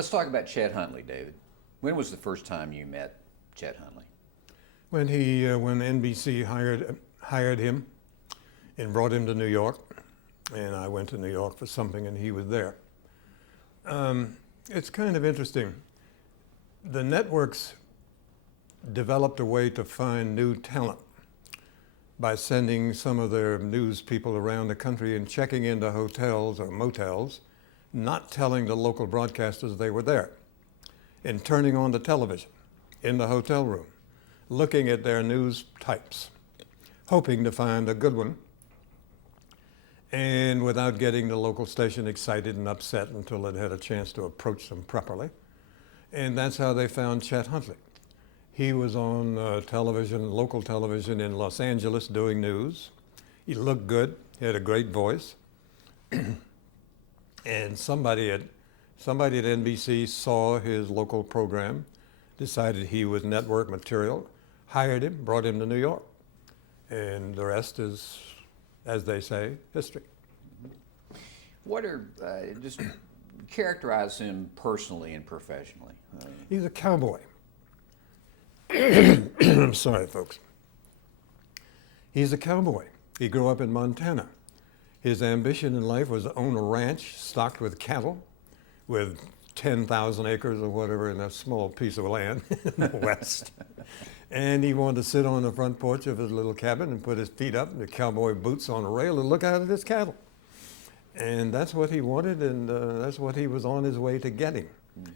Let's talk about Chet Huntley, David. When was the first time you met Chet Huntley? When NBC hired him and brought him to New York, and I went to New York for something, and he was there. It's kind of interesting. The networks developed a way to find new talent by sending some of their news people around the country and checking into hotels or motels, not telling the local broadcasters they were there, and turning on the television in the hotel room, looking at their news types, hoping to find a good one, and without getting the local station excited and upset until it had a chance to approach them properly. And that's how they found Chet Huntley. He was on television, local television in Los Angeles doing news. He looked good, he had a great voice. And somebody at NBC saw his local program, decided he was network material, hired him, brought him to New York. And the rest is, as they say, history. What are, just characterize him personally and professionally? He's a cowboy. I'm sorry, folks. He's a cowboy. He grew up in Montana. His ambition in life was to own a ranch stocked with cattle, with 10,000 acres or whatever in a small piece of land in the West. And he wanted to sit on the front porch of his little cabin and put his feet up, the cowboy boots on a rail, and look out at his cattle. And that's what he wanted, and that's what he was on his way to getting. Mm-hmm.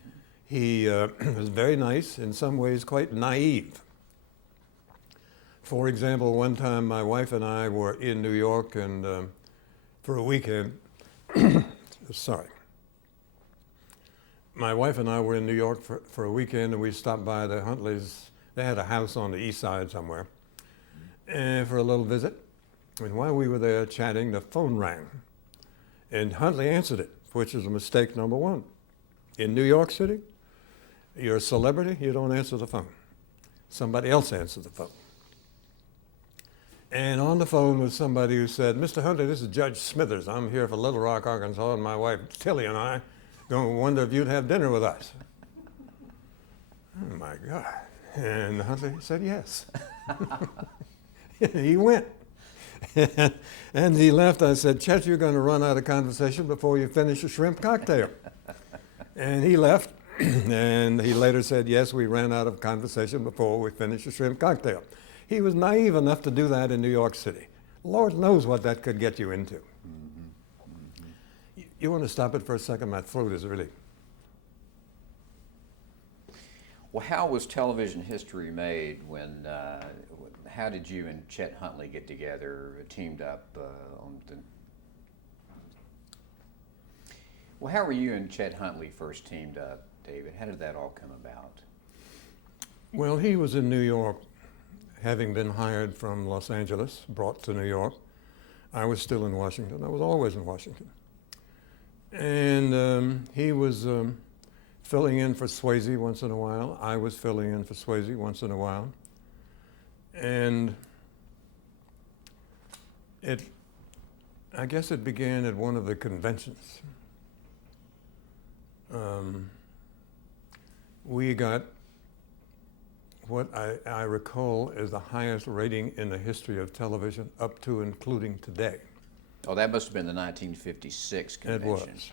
He was very nice, in some ways quite naive. For example, one time my wife and I were in New York and for a weekend, sorry. My wife and I were in New York for a weekend, and we stopped by the Huntleys. They had a house on the east side somewhere, and for a little visit. And while we were there chatting, the phone rang, and Huntley answered it, which is a mistake number one. In New York City, you're a celebrity, you don't answer the phone. Somebody else answers the phone. And on the phone was somebody who said, "Mr. Huntley, this is Judge Smithers. I'm here for Little Rock, Arkansas, and my wife Tilly and I don't wonder if you'd have dinner with us." Oh my God. And Huntley said yes. He went. And he left. I said, "Chet, you're going to run out of conversation before you finish a shrimp cocktail." And he left. And he later said, "Yes, we ran out of conversation before we finished a shrimp cocktail." He was naive enough to do that in New York City. Lord knows what that could get you into. Mm-hmm. Mm-hmm. You want to stop it for a second? My throat is really... Well, how was television history made when, how did you and Chet Huntley get together, teamed up on the... Well, how were you and Chet Huntley first teamed up, David? How did that all come about? Well, he was in New York, having been hired from Los Angeles, brought to New York. I was still in Washington. I was always in Washington. And he was filling in for Swayze once in a while. I was filling in for Swayze once in a while. And I guess it began at one of the conventions. We got what I recall is the highest rating in the history of television, up to including today. Oh, that must have been the 1956 convention. It was.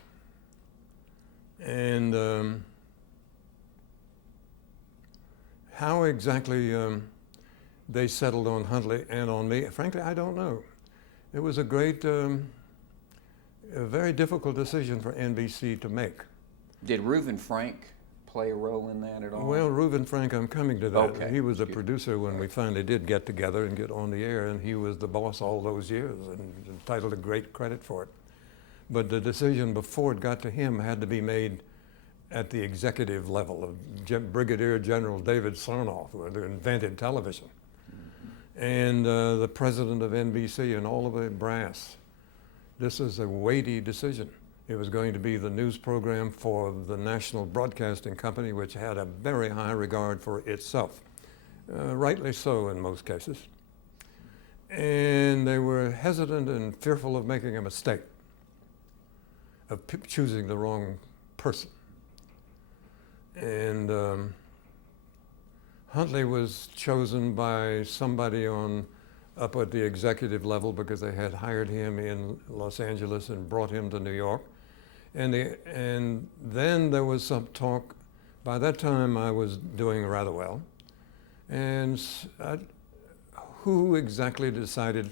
And how exactly they settled on Huntley and on me, frankly, I don't know. It was a very difficult decision for NBC to make. Did Reuben Frank play a role in that at all? Well, Reuben Frank, I'm coming to that. Okay. He was a producer when we finally did get together and get on the air, and he was the boss all those years and entitled to great credit for it. But the decision before it got to him had to be made at the executive level of Brigadier General David Sarnoff, who invented television, and the president of NBC and all of the brass. This is a weighty decision. It was going to be the news program for the National Broadcasting Company, which had a very high regard for itself, rightly so in most cases. And they were hesitant and fearful of making a mistake, of choosing the wrong person. And Huntley was chosen by somebody up at the executive level because they had hired him in Los Angeles and brought him to New York. And then there was some talk. By that time, I was doing rather well. And who exactly decided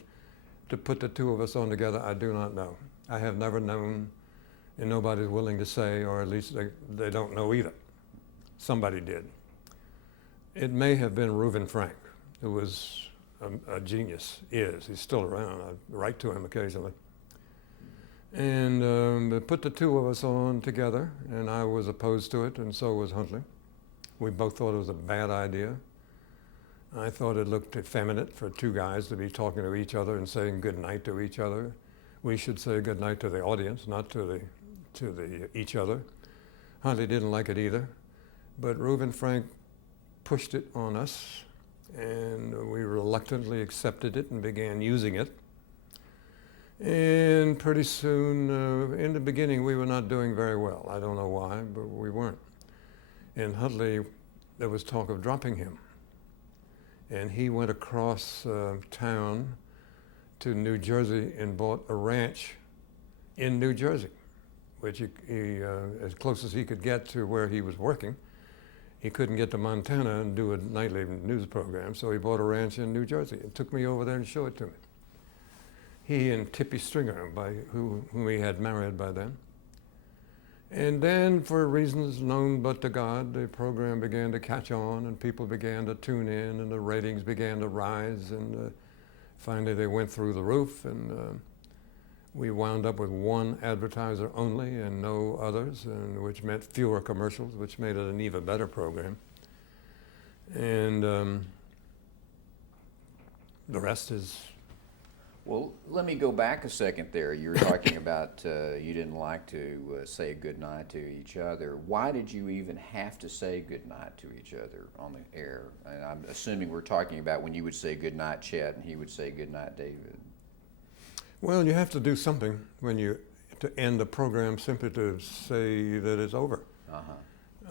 to put the two of us on together, I do not know. I have never known, and nobody's willing to say, or at least they don't know either. Somebody did. It may have been Reuben Frank, who was a genius, He's still around. I write to him occasionally. And they put the two of us on together, and I was opposed to it, and so was Huntley. We both thought it was a bad idea. I thought it looked effeminate for two guys to be talking to each other and saying good night to each other. We should say good night to the audience, not to each other. Huntley didn't like it either, but Reuben Frank pushed it on us, and we reluctantly accepted it and began using it. And pretty soon, in the beginning, we were not doing very well. I don't know why, but we weren't. And Huntley, there was talk of dropping him. And he went across town to New Jersey and bought a ranch in New Jersey, which he as close as he could get to where he was working. He couldn't get to Montana and do a nightly news program, so he bought a ranch in New Jersey and took me over there and showed it to me. He and Tippy Stringer, whom he had married by then. And then, for reasons known but to God, the program began to catch on, and people began to tune in, and the ratings began to rise, and finally they went through the roof, and we wound up with one advertiser only and no others, and which meant fewer commercials, which made it an even better program. And the rest is... Well, let me go back a second there. You were talking about you didn't like to say goodnight to each other. Why did you even have to say goodnight to each other on the air? And I'm assuming we're talking about when you would say goodnight, Chet, and he would say goodnight, David. Well, you have to do something to end the program simply to say that it's over.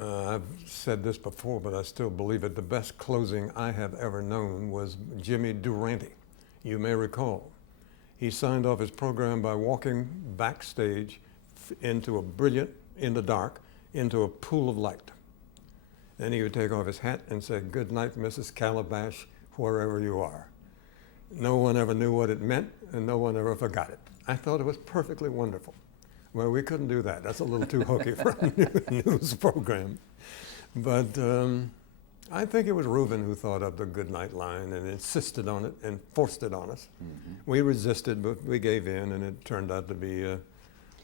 I've said this before, but I still believe it. The best closing I have ever known was Jimmy Durante. You may recall. He signed off his program by walking backstage in the dark, into a pool of light. Then he would take off his hat and say, "Good night, Mrs. Calabash, wherever you are." No one ever knew what it meant, and no one ever forgot it. I thought it was perfectly wonderful. Well, we couldn't do that. That's a little too hokey for a news program. But I think it was Reuben who thought up the goodnight line and insisted on it and forced it on us. Mm-hmm. We resisted, but we gave in, and it turned out to be a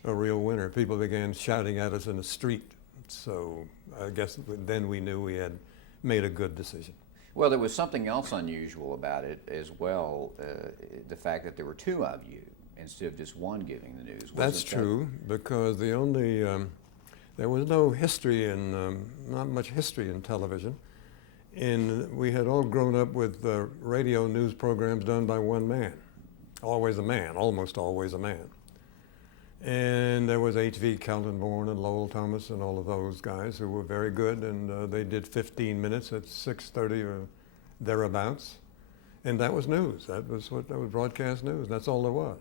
real winner. People began shouting at us in the street. So I guess then we knew we had made a good decision. Well, there was something else unusual about it as well, the fact that there were two of you instead of just one giving the news. That's true, because there was no history not much history in television. We had all grown up with radio news programs done by one man, always a man, almost always a man. And there was H.V. Kaltenborn and Lowell Thomas and all of those guys who were very good, and they did 15 minutes at 6:30 or thereabouts. And that was news. That was broadcast news. That's all there was.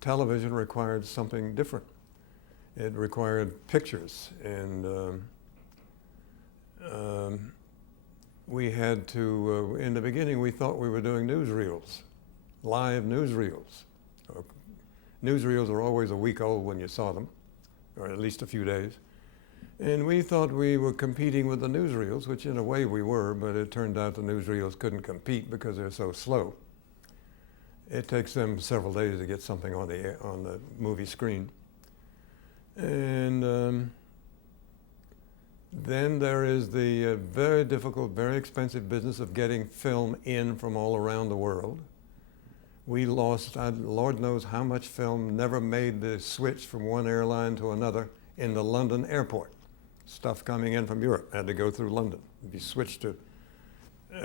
Television required something different. It required pictures, and we had to, in the beginning, we thought we were doing newsreels, live newsreels. Newsreels are always a week old when you saw them, or at least a few days. And we thought we were competing with the newsreels, which in a way we were, but it turned out the newsreels couldn't compete because they're so slow. It takes them several days to get something on the movie screen. And then there is the very difficult, very expensive business of getting film in from all around the world. We lost, Lord knows how much film never made the switch from one airline to another in the London airport. Stuff coming in from Europe had to go through London, be switched to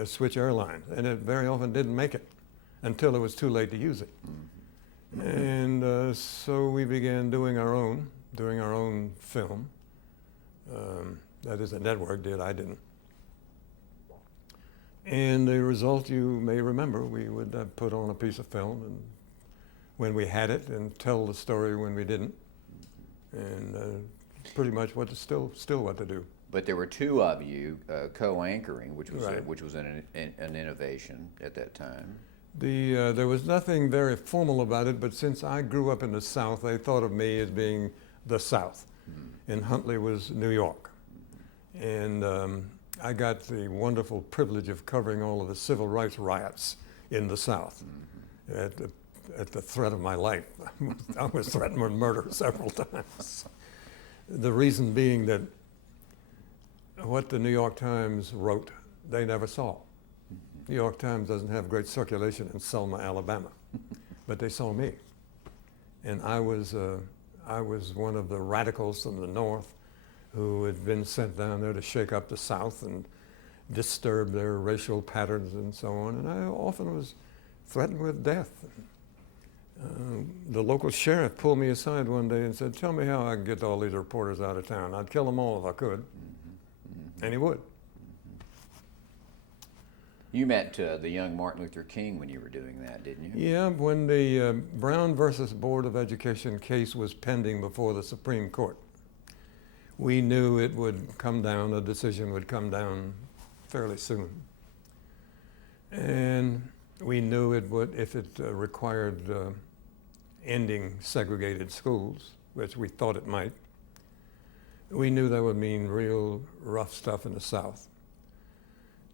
switch airlines, and it very often didn't make it until it was too late to use it. Mm-hmm. And so we began doing our own film. That is, the network did, I didn't. And the result, you may remember, we would put on a piece of film and when we had it and tell the story when we didn't. And pretty much still what to do. But there were two of you co-anchoring, which was Right. which was an innovation at that time. There was nothing very formal about it, but since I grew up in the South, they thought of me as being the South. And Huntley was New York. And I got the wonderful privilege of covering all of the civil rights riots in the South. At the threat of my life. I was threatened with murder several times. The reason being that what the New York Times wrote, they never saw. New York Times doesn't have great circulation in Selma, Alabama, but they saw me. And I was one of the radicals from the North who had been sent down there to shake up the South and disturb their racial patterns and so on. And I often was threatened with death. The local sheriff pulled me aside one day and said, "Tell me how I can get all these reporters out of town. I'd kill them all if I could." And he would. You met the young Martin Luther King when you were doing that, didn't you? Yeah, when the Brown versus Board of Education case was pending before the Supreme Court, we knew it would come down, a decision would come down fairly soon. And we knew it would, if it required ending segregated schools, which we thought it might, we knew that would mean real rough stuff in the South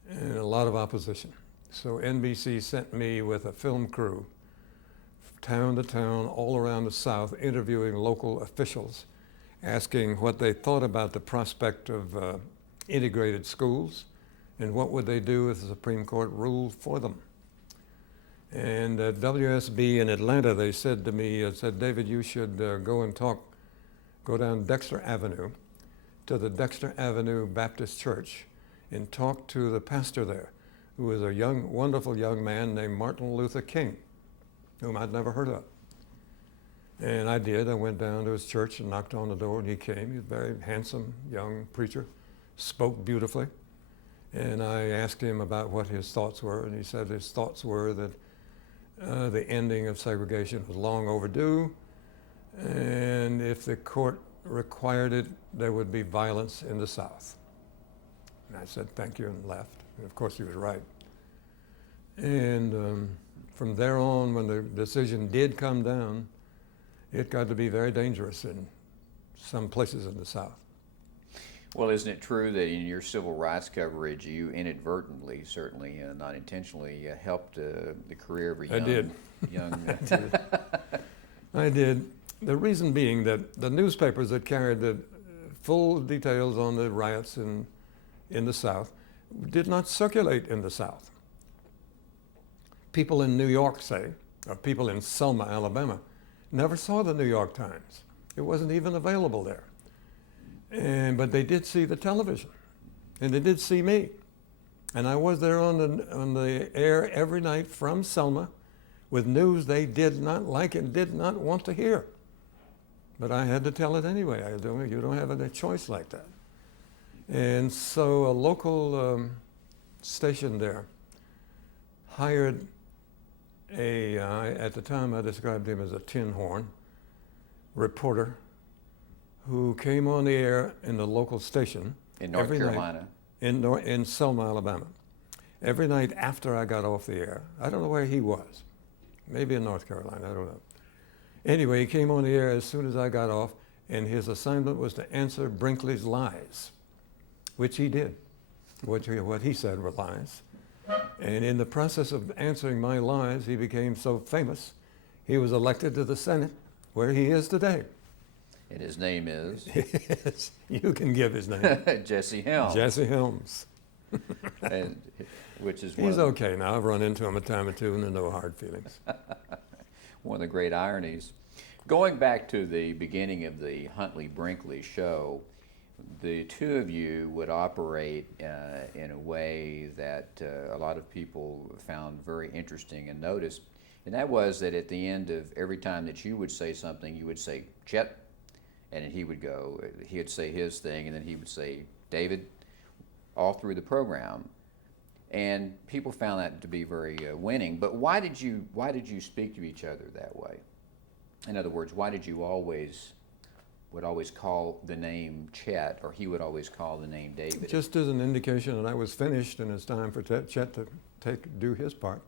and a lot of opposition. So NBC sent me with a film crew, town to town, all around the South, interviewing local officials, asking what they thought about the prospect of integrated schools and what would they do if the Supreme Court ruled for them. And at WSB in Atlanta, they said to me, "David, you should go down Dexter Avenue to the Dexter Avenue Baptist Church and talk to the pastor there, who was a wonderful young man named Martin Luther King, whom I'd never heard of." And I did. I went down to his church and knocked on the door, and he came. He was a very handsome young preacher, spoke beautifully. And I asked him about what his thoughts were, and he said his thoughts were that the ending of segregation was long overdue, and if the court required it, there would be violence in the South. And I said, "Thank you," and left. And of course, he was right. And from there on, when the decision did come down, it got to be very dangerous in some places in the South. Well, isn't it true that in your civil rights coverage, you inadvertently, certainly not intentionally, helped the career of a young... I did. I did. The reason being that the newspapers that carried the full details on the riots in the South did not circulate in the South. People in New York, say, or people in Selma, Alabama, never saw the New York Times. It wasn't even available there. But they did see the television, and they did see me. And I was there on the air every night from Selma with news they did not like and did not want to hear. But I had to tell it anyway. You don't have any choice like that. And so a local station there hired at the time I described him as a tin horn reporter who came on the air in the local station In North Carolina. in Selma, Alabama, every night after I got off the air. I don't know where he was. Maybe in North Carolina, I don't know. Anyway, he came on the air as soon as I got off, and his assignment was to answer Brinkley's lies, which he did. What he said were lies. And in the process of answering my lies, he became so famous, he was elected to the Senate, where he is today. And his name is? Yes, you can give his name. Jesse Helms. Jesse Helms. And, which is He's okay now. I've run into him a time or two, and there are no hard feelings. one of the great ironies. Going back to the beginning of the Huntley-Brinkley show, the two of you would operate in a way that a lot of people found very interesting and noticed, and that was that at the end of every time that you would say something, you would say, "Chet," and then he would say his thing, and then he would say, David, all through the program. And people found that to be very winning. But why did you speak to each other that way? In other words, why did you would always call the name Chet, or he would always call the name David? Just as an indication that I was finished and it's time for Chet to do his part.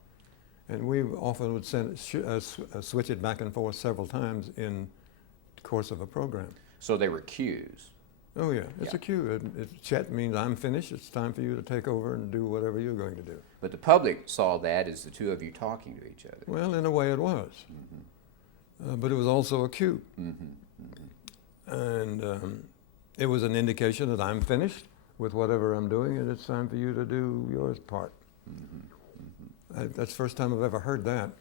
And we often would switch it back and forth several times in the course of a program. So they were cues. Oh yeah, it's a cue. Chet means I'm finished. It's time for you to take over and do whatever you're going to do. But the public saw that as the two of you talking to each other. Well, in a way it was. But it was also a cue. And it was an indication that I'm finished with whatever I'm doing and it's time for you to do your part. That's the first time I've ever heard that.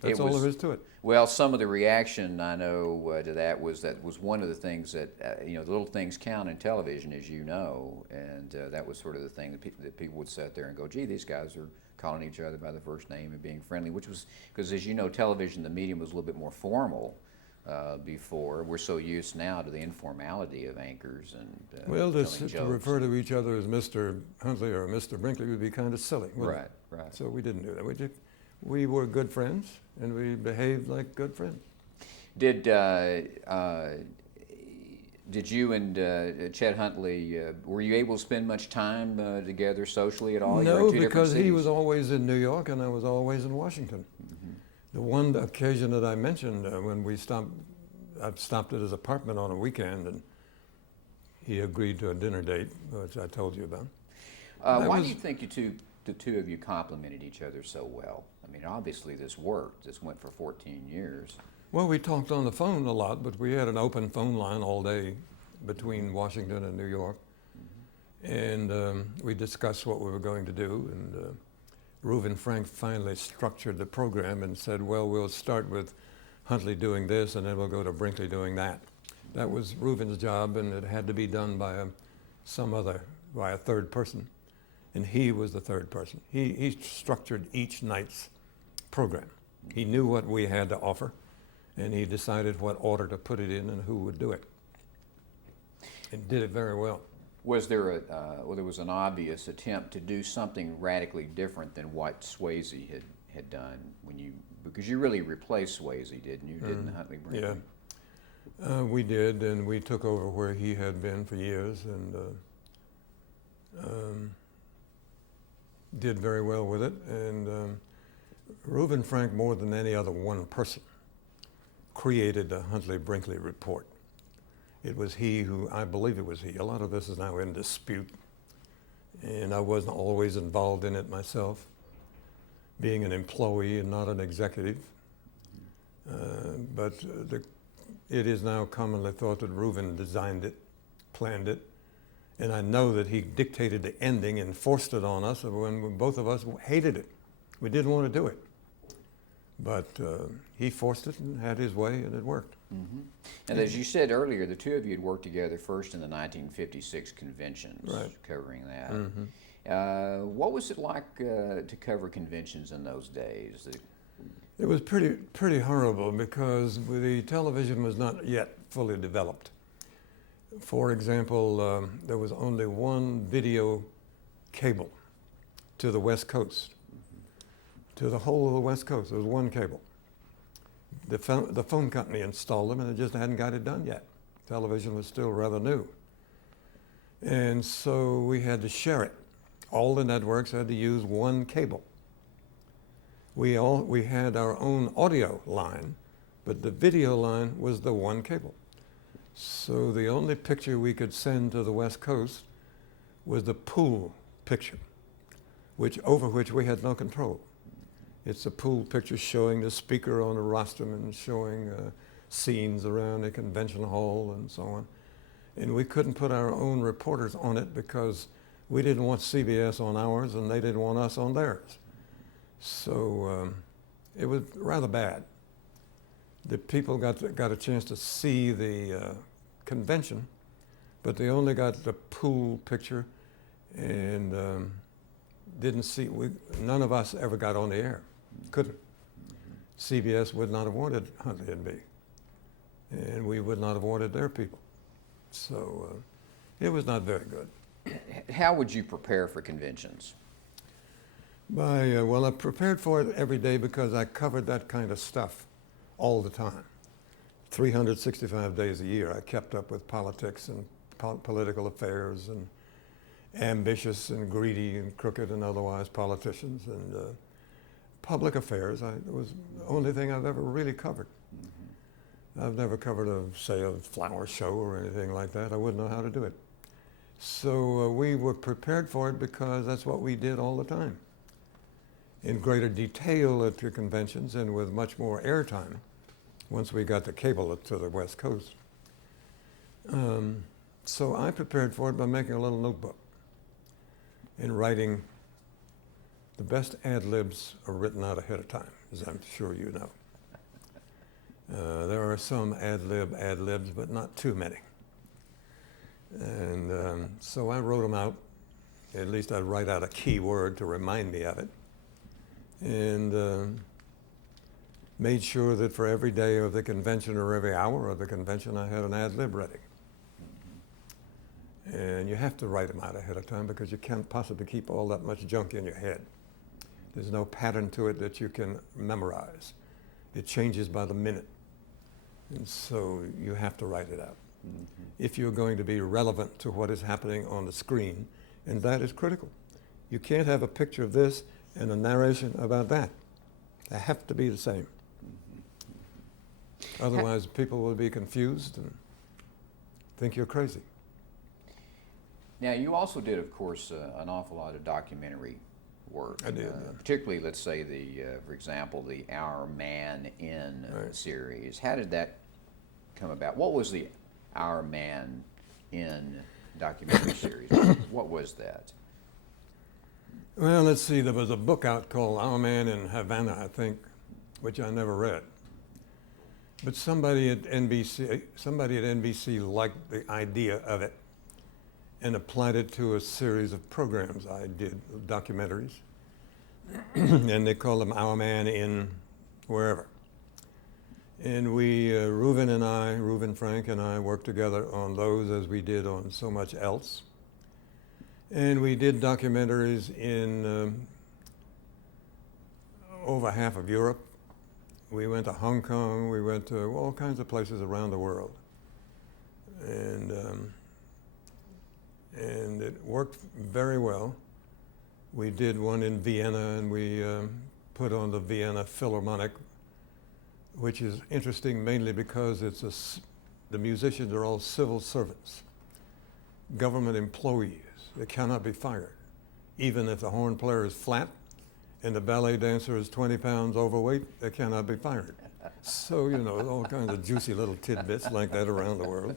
That's all there is to it. Well, some of the reaction I know to that was one of the things that the little things count in television, as you know, and that was sort of the thing that people would sit there and go, "Gee, these guys are calling each other by the first name and being friendly," which was because, as you know, television, the medium was a little bit more formal before. We're so used now to the informality of anchors and well, telling to refer to each other as Mr. Huntley or Mr. Brinkley would be kind of silly. Right. So we didn't do that. We were good friends, and we behaved like good friends. Did you and Chet Huntley, were you able to spend much time together socially at all? No, because he was always in New York and I was always in Washington. The one occasion that I mentioned when I stopped at his apartment on a weekend and he agreed to a dinner date, which I told you about. Why do you think the two of you complimented each other so well? I mean, obviously this worked. This went for 14 years. Well, we talked on the phone a lot, but we had an open phone line all day between Washington and New York. And we discussed what we were going to do. And Reuben Frank finally structured the program and said, well, we'll start with Huntley doing this, and then we'll go to Brinkley doing that. That was Reuben's job, and it had to be done by a third person. And he was the third person. He structured each night's program. He knew what we had to offer, and he decided what order to put it in and who would do it. And did it very well. Was there there was an obvious attempt to do something radically different than what Swayze had done because you really replaced Swayze, didn't you? Didn't Huntley Brinkley? Yeah, we did, and we took over where he had been for years, and did very well with it. And Reuben Frank, more than any other one person, created the Huntley Brinkley report. It was he who, I believe it was he. A lot of this is now in dispute, and I wasn't always involved in it myself, being an employee and not an executive. But it is now commonly thought that Reuben designed it, planned it, and I know that he dictated the ending and forced it on us when both of us hated it. We didn't want to do it. But he forced it and had his way, and it worked. And as you said earlier, the two of you had worked together first in the 1956 conventions, covering that. What was it like to cover conventions in those days? It was pretty horrible because the television was not yet fully developed. For example, there was only one video cable to the West Coast. To the whole of the West Coast, there was one cable. The phone company installed them, and it just hadn't got it done yet. Television was still rather new. And so we had to share it. All the networks had to use one cable. We had our own audio line, but the video line was the one cable. So the only picture we could send to the West Coast was the pool picture, over which we had no control. It's a pool picture showing the speaker on a rostrum and showing scenes around a convention hall and so on. And we couldn't put our own reporters on it because we didn't want CBS on ours and they didn't want us on theirs. So it was rather bad. The people got a chance to see the convention, but they only got the pool picture and didn't see, none of us ever got on the air. Couldn't. CBS would not have wanted Huntley and me. and we would not have wanted their people. So it was not very good. How would you prepare for conventions? Well, I prepared for it every day because I covered that kind of stuff all the time. 365 days a year, I kept up with politics and political affairs and ambitious and greedy and crooked and otherwise politicians and public affairs. It was the only thing I've ever really covered. I've never covered say, a flower show or anything like that. I wouldn't know how to do it. So we were prepared for it because that's what we did all the time. In greater detail at the conventions and with much more airtime once we got the cable to the West Coast. So I prepared for it by making a little notebook and writing. The best ad libs are written out ahead of time, as I'm sure you know. There are some ad libs, but not too many. And so I wrote them out. At least I'd write out a key word to remind me of it. And made sure that for every day of the convention or every hour of the convention, I had an ad lib ready. And you have to write them out ahead of time because you can't possibly keep all that much junk in your head. There's no pattern to it that you can memorize. It changes by the minute. And so you have to write it out. If you're going to be relevant to what is happening on the screen, and that is critical. You can't have a picture of this and a narration about that. They have to be the same. Otherwise, people will be confused and think you're crazy. Now, you also did, of course, an awful lot of documentary work. I did. Particularly, let's say, for example, the Our Man In Right. series. How did that come about? What was the Our Man In documentary series? What was that? Well, let's see. There was a book out called Our Man in Havana, I think, which I never read. But somebody at NBC liked the idea of it and applied it to a series of programs I did, documentaries. And they called them Our Man in wherever. And we, Reuben Frank and I worked together on those as we did on so much else. And we did documentaries in over half of Europe. We went to Hong Kong, we went to all kinds of places around the world. And it worked very well. We did one in Vienna, and we put on the Vienna Philharmonic, which is interesting mainly because the musicians are all civil servants, government employees. They cannot be fired. Even if the horn player is flat and the ballet dancer is 20 pounds overweight, they cannot be fired. So, you know, all kinds of juicy little tidbits like that around the world.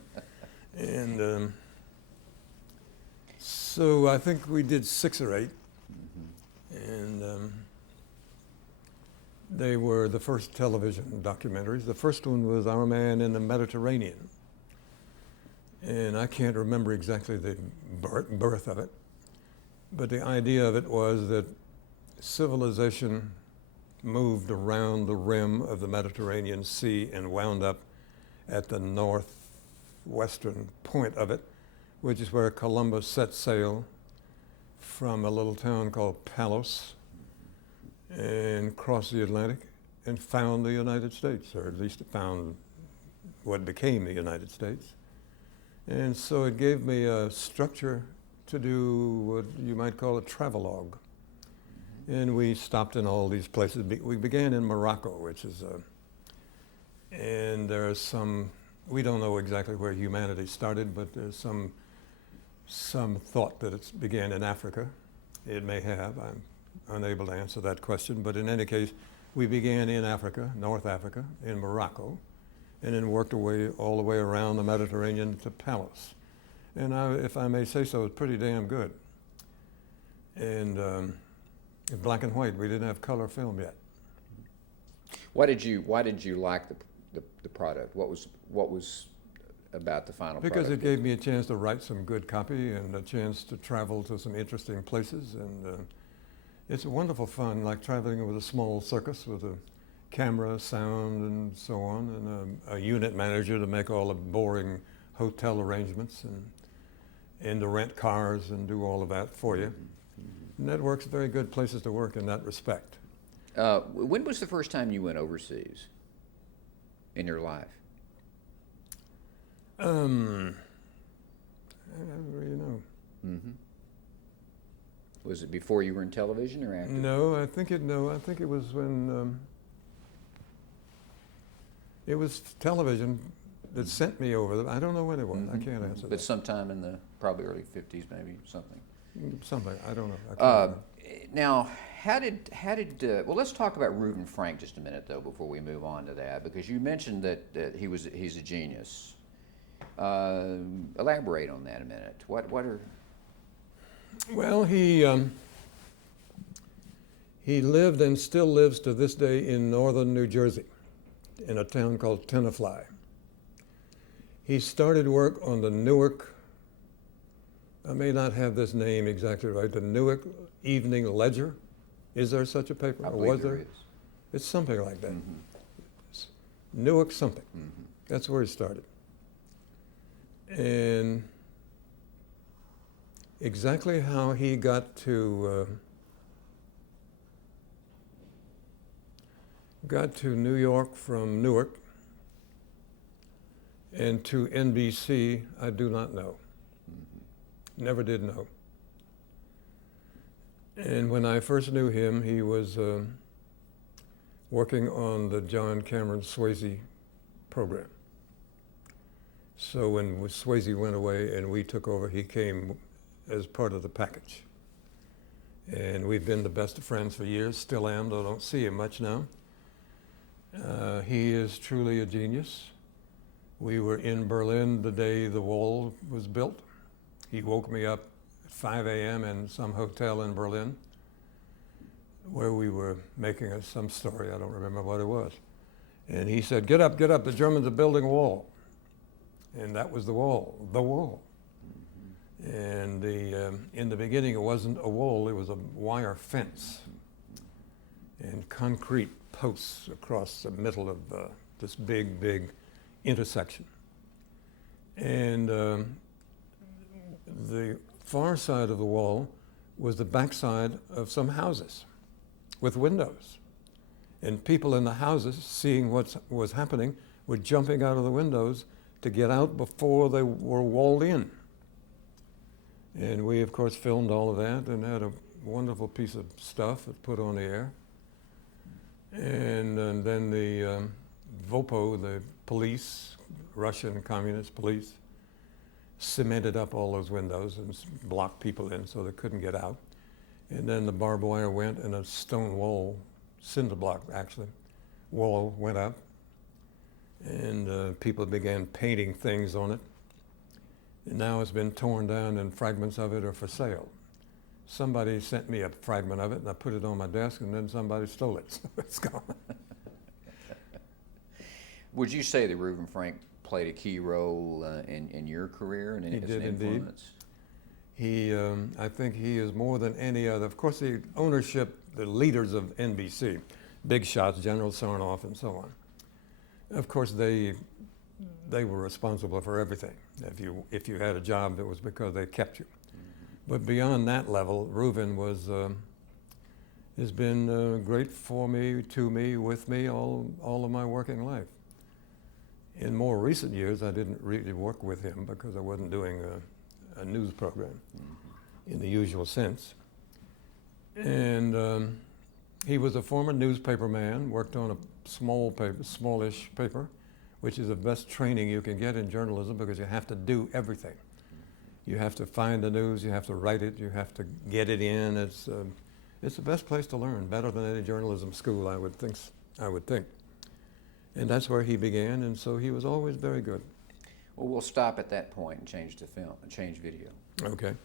And so I think we did 6 or 8. And they were the first television documentaries. The first one was Our Man in the Mediterranean. And I can't remember exactly the birth of it, but the idea of it was that civilization moved around the rim of the Mediterranean Sea and wound up at the northwestern point of it, which is where Columbus set sail from a little town called Palos and crossed the Atlantic and found the United States, or at least found what became the United States. And so it gave me a structure to do what you might call a travelogue. And we stopped in all these places. We began in Morocco, which is and there's some, we don't know exactly where humanity started, but there's some thought that it began in Africa. It may have. I'm unable to answer that question. But in any case, we began in Africa, North Africa, in Morocco, and then worked away all the way around the Mediterranean to Palos. And if I may say so, it's pretty damn good. And black and white. We didn't have color film yet. Why did you like the product? What was about the final product? Because it gave me a chance to write some good copy and a chance to travel to some interesting places. And it's wonderful fun, like traveling with a small circus with a camera, sound, and so on, and a unit manager to make all the boring hotel arrangements and to rent cars and do all of that for you. Network's very good places to work in that respect. When was the first time you went overseas in your life? I don't really know. Mm-hmm. Was it before you were in television or after? No, I think it was when it was television that sent me over there. I don't know when it was. I can't answer But that. sometime in the probably early 50s, maybe something. Something, I don't know. I can't remember. Now, how did well, let's talk about Reuben Frank just a minute, though, before we move on to that, because you mentioned that he's a genius. Elaborate on that a minute. What are... Well, he lived and still lives to this day in northern New Jersey, in a town called Tenafly. He started work on the Newark, I may not have this name exactly right, the Newark Evening Ledger. Is there such a paper? I Or believe was there is. It's something like that. Mm-hmm. Newark something. Mm-hmm. That's where he started. And exactly how he got to New York from Newark and to NBC, I do not know. Never did know. And when I first knew him, he was working on the John Cameron Swayze program. So when Swayze went away and we took over, he came as part of the package. And we've been the best of friends for years, still am, though I don't see him much now. He is truly a genius. We were in Berlin the day the wall was built. He woke me up at 5 a.m. in some hotel in Berlin where we were making some story, I don't remember what it was. And he said, get up, the Germans are building a wall. And that was the wall. And in the beginning, it wasn't a wall, it was a wire fence and concrete posts across the middle of this big intersection. And the far side of the wall was the backside of some houses with windows. And people in the houses, seeing what was happening, were jumping out of the windows to get out before they were walled in. And we, of course, filmed all of that and had a wonderful piece of stuff that put on the air. And then the VOPO, the police, Russian communist police, cemented up all those windows and blocked people in so they couldn't get out. And then the barbed wire went and a stone wall, cinder block actually, wall went up. And people began painting things on it. And now it's been torn down and fragments of it are for sale. Somebody sent me a fragment of it and I put it on my desk and then somebody stole it, so it's gone. Would you say that Reuben Frank played a key role in your career and He as did an indeed. influence? I think he is more than any other. Of course, the ownership, the leaders of NBC, big shots, General Sarnoff and so on. Of course, they were responsible for everything. If you had a job, it was because they kept you. But beyond that level, Reuben has been great for me, to me, with me all of my working life. In more recent years, I didn't really work with him because I wasn't doing a news program in the usual sense. And he was a former newspaper man, worked on a smallish paper, which is the best training you can get in journalism because you have to do everything. You have to find the news, you have to write it, you have to get it in. It's the best place to learn, better than any journalism school, I would think. And that's where he began, and so he was always very good. Well, we'll stop at that point and change video. Okay.